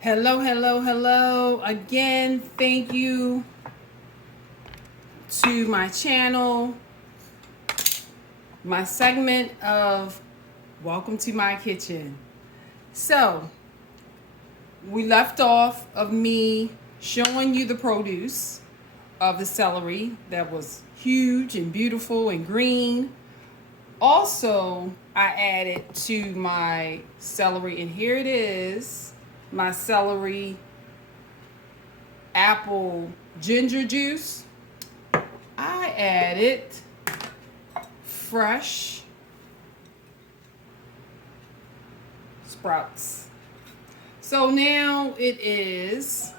Hello, hello, hello. Again, thank you to my channel, my segment of Welcome to My Kitchen. So, we left off of me showing you the produce of the celery that was huge and beautiful and green. Also, I added to my celery, and here it is, my celery apple ginger juice. I added fresh sprouts. So now it is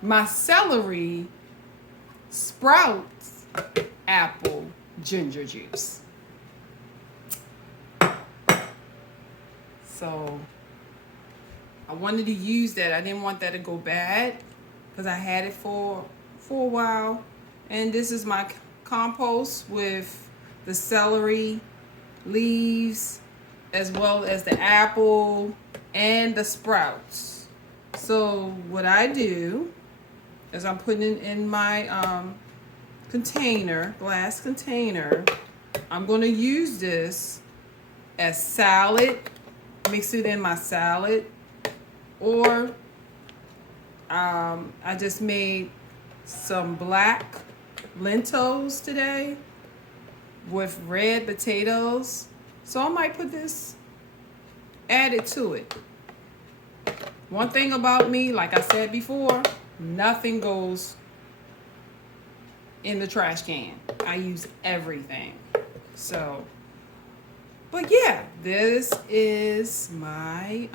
my celery sprouts apple ginger juice. So I wanted to use that. I didn't want that to go bad because I had it for a while. And this is my compost with the celery leaves as well as the apple and the sprouts. So what I do is I'm putting it in my container, glass container. I'm going to use this as salad, mix it in my salad, or I just made some black lentils today with red potatoes. So I might put this, add it to it. One thing about me, like I said before, nothing goes in the trash can. I use everything. So, but yeah, this is my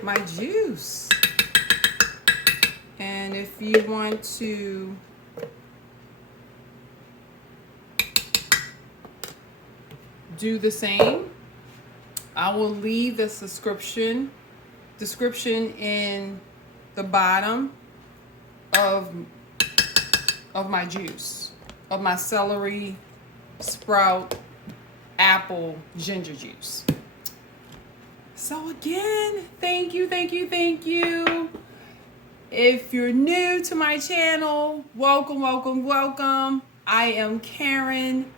my juice. And if you want to do the same, I will leave the description in the bottom of my juice, of my celery sprout apple ginger juice. So again, thank you. If you're new to my channel, welcome. I am Karen,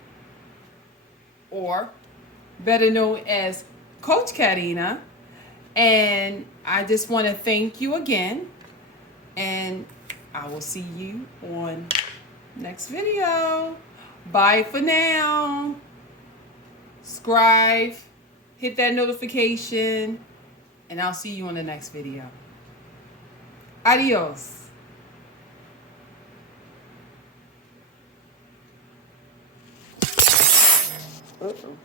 or better known as Coach Karina, and I just want to thank you again, and I will see you on next video. Bye for now. Subscribe, hit that notification, and I'll see you on the next video. Adios. Uh-oh.